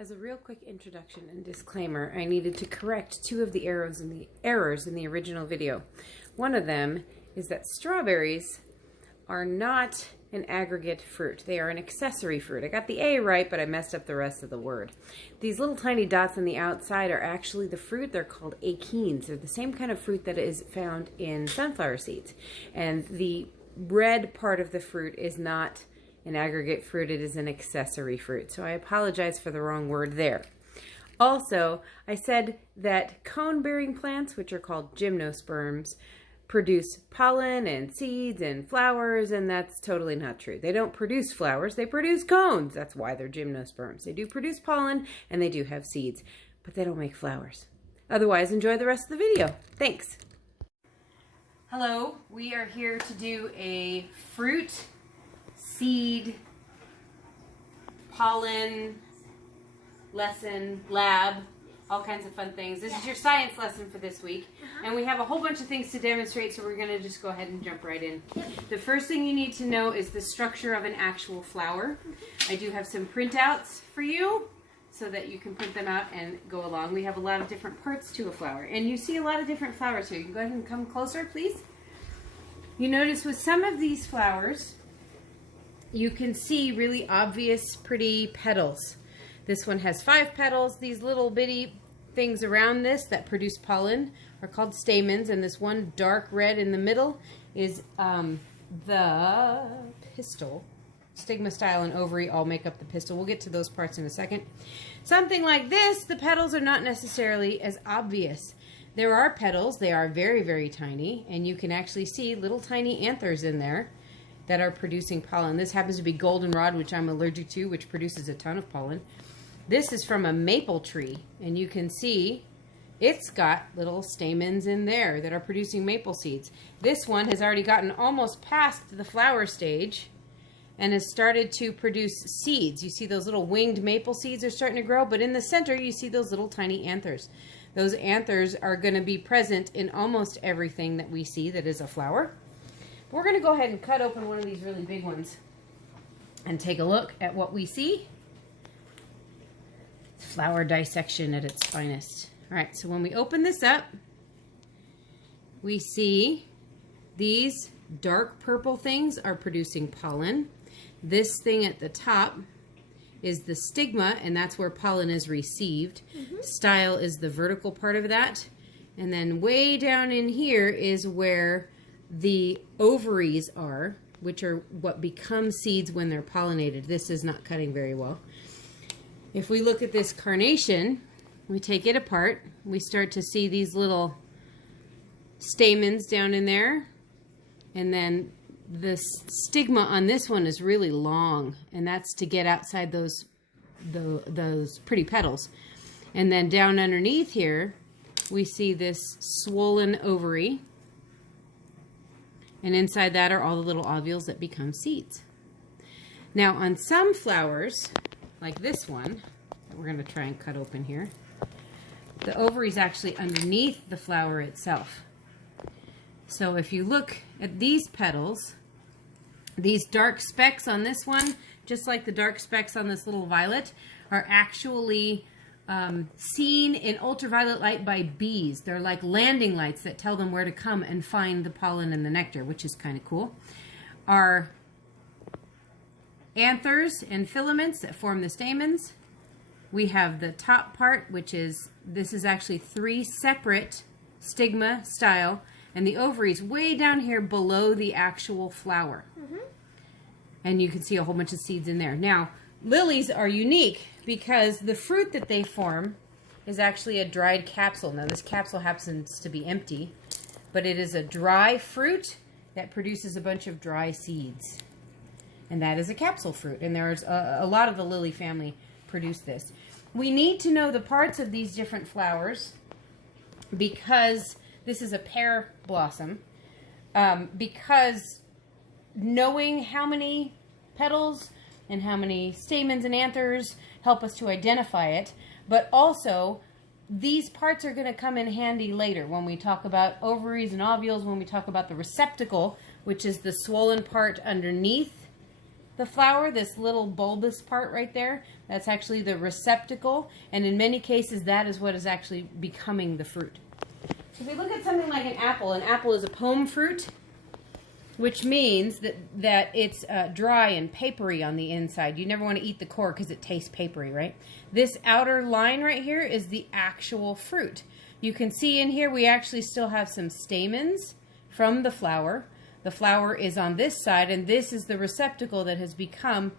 As a real quick introduction and disclaimer, I needed to correct two of the errors in the original video. One of them is that strawberries are not an aggregate fruit. They are an accessory fruit. I got the A right, but I messed up the rest of the word. These little tiny dots on the outside are actually the fruit. They're called achenes. They're the same kind of fruit that is found in sunflower seeds. And the red part of the fruit is not an aggregate fruit, it is an accessory fruit. So I apologize for the wrong word there. Also, I said that cone-bearing plants, which are called gymnosperms, produce pollen and seeds and flowers, and that's totally not true. They don't produce flowers, they produce cones. That's why they're gymnosperms. They do produce pollen and they do have seeds, but they don't make flowers. Otherwise, enjoy the rest of the video. Thanks. Hello, we are here to do a fruit, seed, pollen lesson, lab, all kinds of fun things. This is your science lesson for this week. And we have a whole bunch of things to demonstrate, so we're going to just go ahead and jump right in. The first thing you need to know is the structure of an actual flower. I do have some printouts for you so that you can print them out and go along. We have a lot of different parts to a flower. And you see a lot of different flowers here. You can go ahead and come closer, please. You notice with some of these flowers, you can see really obvious, pretty petals. This one has 5 petals. These little bitty things around this that produce pollen are called stamens, and this one dark red in the middle is the pistil. Stigma, style, and ovary all make up the pistil. We'll get to those parts in a second. Something like this, the petals are not necessarily as obvious. There are petals. They are very, very tiny, and you can actually see little tiny anthers in there that are producing pollen. This happens to be goldenrod, which I'm allergic to, which produces a ton of pollen. This is from a maple tree, and you can see it's got little stamens in there that are producing maple seeds. This one has already gotten almost past the flower stage and has started to produce seeds. You see those little winged maple seeds are starting to grow, but in the center you see those little tiny anthers. Those anthers are going to be present in almost everything that we see that is a flower. We're going to go ahead and cut open one of these really big ones and take a look at what we see. Flower dissection at its finest. All right, so when we open this up, we see these dark purple things are producing pollen. This thing at the top is the stigma, and that's where pollen is received. Style is the vertical part of that. And then way down in here is where the ovaries are, which are what become seeds when they're pollinated. This is not cutting very well. If we look at this carnation, we take it apart, we start to see these little stamens down in there, and then the stigma on this one is really long, and that's to get outside those pretty petals. And then down underneath here, we see this swollen ovary, and inside that are all the little ovules that become seeds. Now on some flowers, like this one, that we're going to try and cut open here, the ovary is actually underneath the flower itself. So if you look at these petals, these dark specks on this one, just like the dark specks on this little violet, are actually seen in ultraviolet light by bees. They're like landing lights that tell them where to come and find the pollen and the nectar, which is kind of cool. Our anthers and filaments that form the stamens. We have the top part, which is, this is actually 3 separate stigma, style, and the ovaries way down here below the actual flower. And you can see a whole bunch of seeds in there. Now, lilies are unique because the fruit that they form is actually a dried capsule. Now, this capsule happens to be empty, but it is a dry fruit that produces a bunch of dry seeds. And that is a capsule fruit. And there's a lot of the lily family produce this. We need to know the parts of these different flowers because this is a pear blossom. Because knowing how many petals and how many stamens and anthers help us to identify it. But also, these parts are going to come in handy later when we talk about ovaries and ovules, when we talk about the receptacle, which is the swollen part underneath the flower, this little bulbous part right there, that's actually the receptacle, and in many cases that is what is actually becoming the fruit. So if we look at something like an apple is a pome fruit, which means that it's dry and papery on the inside. You never want to eat the core because it tastes papery, right? This outer line right here is the actual fruit. You can see in here we actually still have some stamens from the flower. The flower is on this side, and this is the receptacle that has become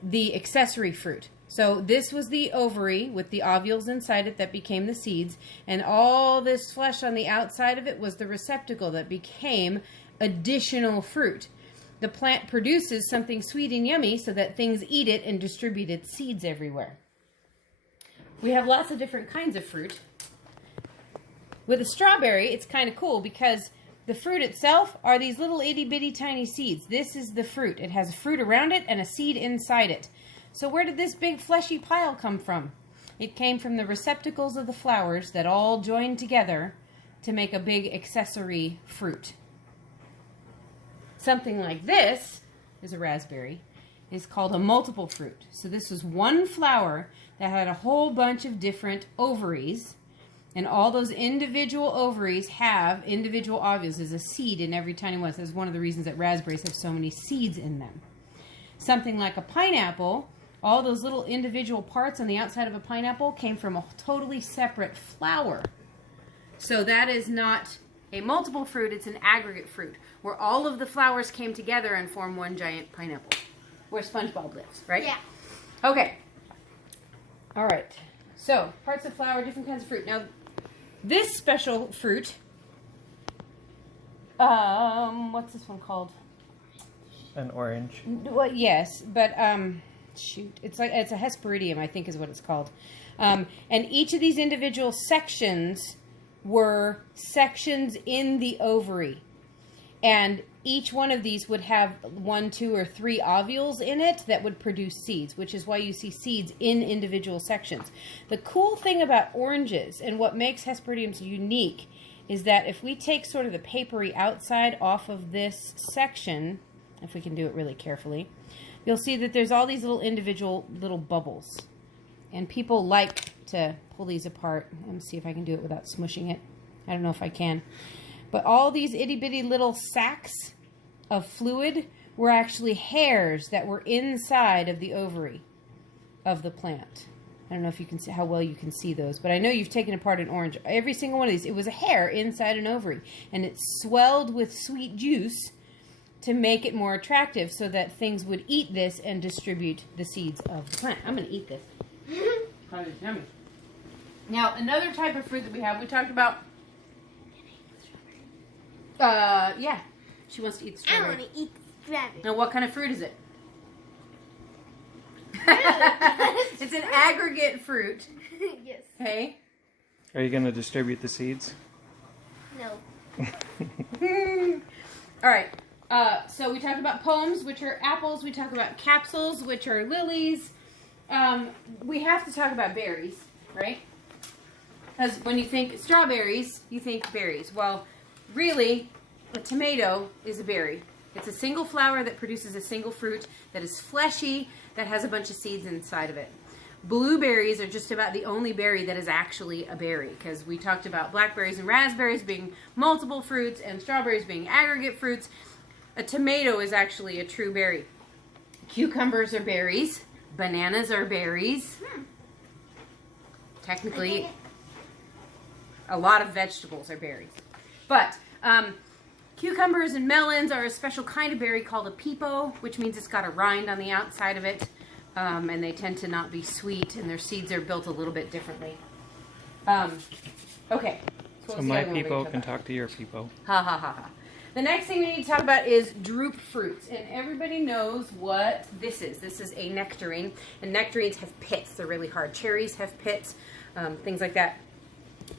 the accessory fruit. So this was the ovary with the ovules inside it that became the seeds, and all this flesh on the outside of it was the receptacle that became additional fruit. The plant produces something sweet and yummy so that things eat it and distribute its seeds everywhere. We have lots of different kinds of fruit. With a strawberry, it's kind of cool because the fruit itself are these little itty-bitty tiny seeds. This is the fruit. It has a fruit around it and a seed inside it. So where did this big fleshy pile come from? It came from the receptacles of the flowers that all joined together to make a big accessory fruit. Something like this is a raspberry. It's called a multiple fruit. So this is one flower that had a whole bunch of different ovaries. And all those individual ovaries have individual ovules. There's a seed in every tiny one. So that's one of the reasons that raspberries have so many seeds in them. Something like a pineapple, all those little individual parts on the outside of a pineapple came from a totally separate flower. So that is not a multiple fruit, it's an aggregate fruit, where all of the flowers came together and formed one giant pineapple, where SpongeBob lives, right? Yeah. Okay. All right. So, parts of flower, different kinds of fruit. Now, this special fruit, what's this one called? An orange. Well, yes, but shoot, it's a Hesperidium, I think is what it's called. And each of these individual sections were sections in the ovary, and each one of these would have 1, 2, or 3 ovules in it that would produce seeds, which is why you see seeds in individual sections. The cool thing about oranges and what makes Hesperidiums unique is that if we take sort of the papery outside off of this section, if we can do it really carefully, you'll see that there's all these little individual little bubbles. And people like to pull these apart. Let me see if I can do it without smushing it. I don't know if I can. But all these itty-bitty little sacs of fluid were actually hairs that were inside of the ovary of the plant. I don't know if you can see how well you can see those, but I know you've taken apart an orange. Every single one of these, it was a hair inside an ovary, and it swelled with sweet juice to make it more attractive so that things would eat this and distribute the seeds of the plant. I'm going to eat this. Probably yummy. Now, another type of fruit that we have, we talked about, yeah, she wants to eat the strawberry. I want to eat the strawberry. Now, what kind of fruit is it? It's an aggregate fruit. Yes. Okay. Are you going to distribute the seeds? No. All right. So we talked about pomes, which are apples. We talked about capsules, which are lilies. We have to talk about berries, right? Because when you think strawberries, you think berries. Well, really, a tomato is a berry. It's a single flower that produces a single fruit that is fleshy, that has a bunch of seeds inside of it. Blueberries are just about the only berry that is actually a berry, because we talked about blackberries and raspberries being multiple fruits and strawberries being aggregate fruits. A tomato is actually a true berry. Cucumbers are berries. Bananas are berries. Technically, a lot of vegetables are berries. But cucumbers and melons are a special kind of berry called a pepo, which means it's got a rind on the outside of it. And they tend to not be sweet, and their seeds are built a little bit differently. Okay. So my peepo can talk to your peepo. Ha ha ha ha. The next thing we need to talk about is drupe fruits. And everybody knows what this is. This is a nectarine. And nectarines have pits. They're really hard. Cherries have pits, things like that.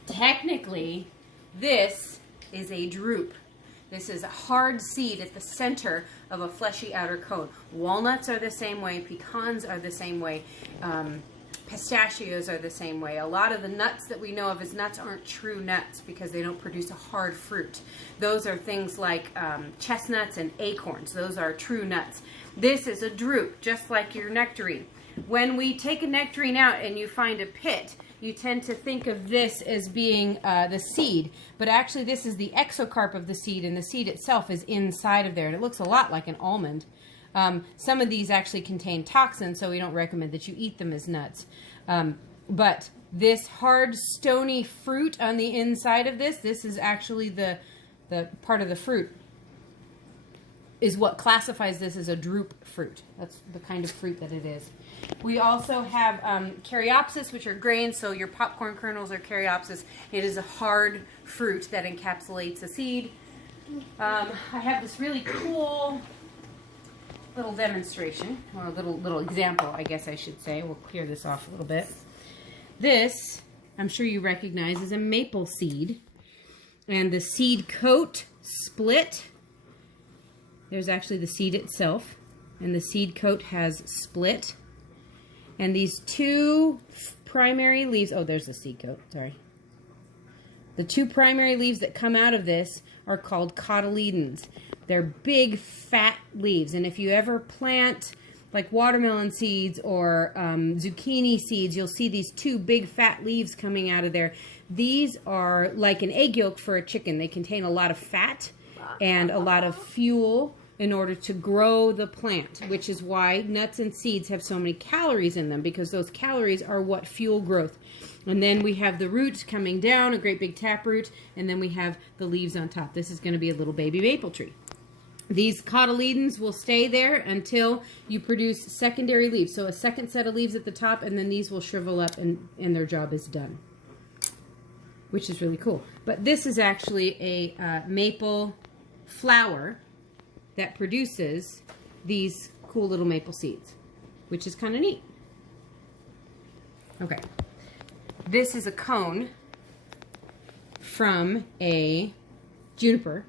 Technically, this is a drupe. This is a hard seed at the center of a fleshy outer cone. Walnuts are the same way. Pecans are the same way. Pistachios are the same way. A lot of the nuts that we know of as nuts aren't true nuts because they don't produce a hard fruit. Those are things like chestnuts and acorns. Those are true nuts. This is a drupe, just like your nectarine. When we take a nectarine out and you find a pit, you tend to think of this as being the seed, but actually this is the exocarp of the seed, and the seed itself is inside of there, and it looks a lot like an almond. Some of these actually contain toxins, so we don't recommend that you eat them as nuts. But this hard, stony fruit on the inside of this is actually the part of the fruit, is what classifies this as a drupe fruit. That's the kind of fruit that it is. We also have caryopsis, which are grains, so your popcorn kernels are caryopsis. It is a hard fruit that encapsulates a seed. I have this really cool little demonstration, or a little example, I guess I should say. We'll clear this off a little bit. This, I'm sure you recognize, is a maple seed. And the seed coat split. There's actually the seed itself. And the seed coat has split. And these two primary leaves, oh, there's the seed coat, sorry. The two primary leaves that come out of this are called cotyledons. They're big, fat leaves. And if you ever plant like watermelon seeds or zucchini seeds, you'll see these two big, fat leaves coming out of there. These are like an egg yolk for a chicken. They contain a lot of fat and a lot of fuel in order to grow the plant, which is why nuts and seeds have so many calories in them, because those calories are what fuel growth. And then we have the roots coming down, a great big taproot, and then we have the leaves on top. This is going to be a little baby maple tree. These cotyledons will stay there until you produce secondary leaves. So a second set of leaves at the top, and then these will shrivel up and their job is done, which is really cool. But this is actually a maple flower that produces these cool little maple seeds, which is kind of neat. Okay, this is a cone from a juniper,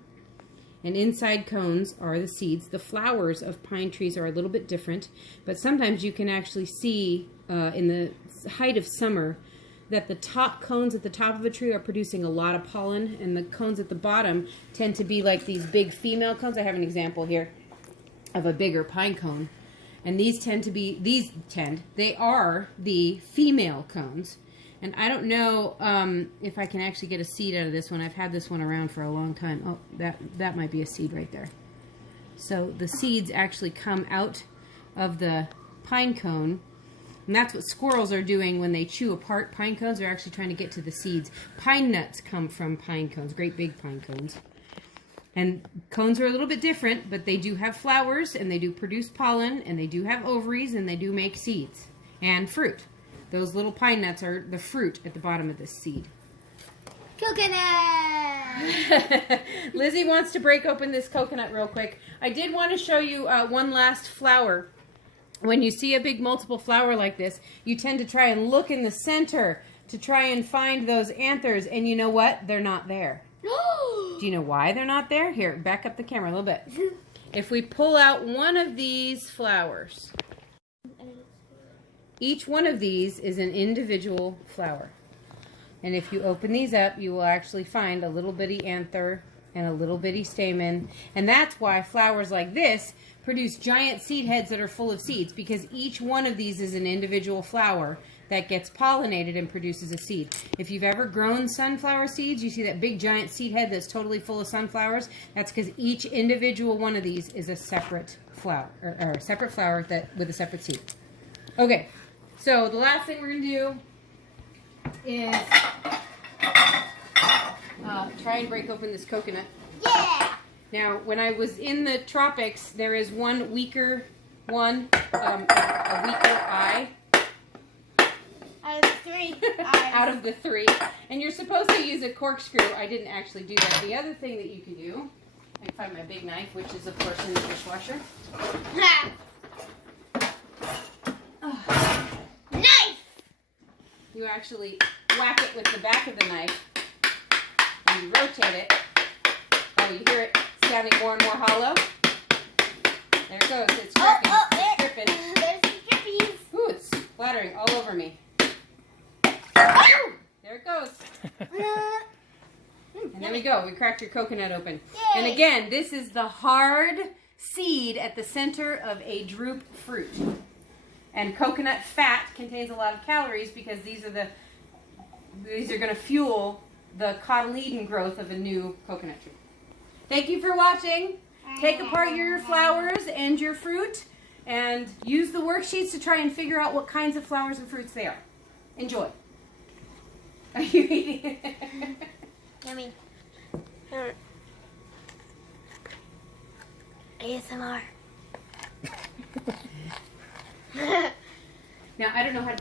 and inside cones are the seeds. The flowers of pine trees are a little bit different, but sometimes you can actually see in the height of summer that the top cones at the top of a tree are producing a lot of pollen, and the cones at the bottom tend to be like these big female cones. I have an example here of a bigger pine cone, and these tend to be, they are the female cones. And I don't know if I can actually get a seed out of this one. I've had this one around for a long time. Oh, that might be a seed right there. So the seeds actually come out of the pine cone. And that's what squirrels are doing when they chew apart pine cones. They're actually trying to get to the seeds. Pine nuts come from pine cones, great big pine cones. And cones are a little bit different, but they do have flowers, and they do produce pollen, and they do have ovaries, and they do make seeds and fruit. Those little pine nuts are the fruit at the bottom of this seed. Coconut! Lizzie wants to break open this coconut real quick. I did want to show you one last flower. When you see a big multiple flower like this, you tend to try and look in the center to try and find those anthers, and you know what? They're not there. Do you know why they're not there? Here, back up the camera a little bit. If we pull out one of these flowers, each one of these is an individual flower. And if you open these up, you will actually find a little bitty anther and a little bitty stamen. And that's why flowers like this produce giant seed heads that are full of seeds, because each one of these is an individual flower that gets pollinated and produces a seed. If you've ever grown sunflower seeds, you see that big giant seed head that's totally full of sunflowers. That's because each individual one of these is a separate flower, or a separate flower that with a separate seed. Okay, so the last thing we're going to do is try and break open this coconut. Yeah! Now, when I was in the tropics, there is one weaker one, a weaker eye. Out of the three. Out of the three. And you're supposed to use a corkscrew. I didn't actually do that. The other thing that you can do, I can find my big knife, which is, of course, in the dishwasher. Knife! You actually whack it with the back of the knife, and you rotate it. Oh, you hear it sounding more and more hollow? There it goes. It's dripping. It's dripping. There's the drippies. Ooh, it's splattering all over me. it goes. And there we go. We cracked your coconut open. Yay. And again, this is the hard seed at the center of a drupe fruit. And coconut fat contains a lot of calories because these are going to fuel the cotyledon growth of a new coconut tree. Thank you for watching. Take apart your flowers and your fruit and use the worksheets to try and figure out what kinds of flowers and fruits they are. Enjoy. Are you eating? Yummy. ASMR. Now, I don't know how to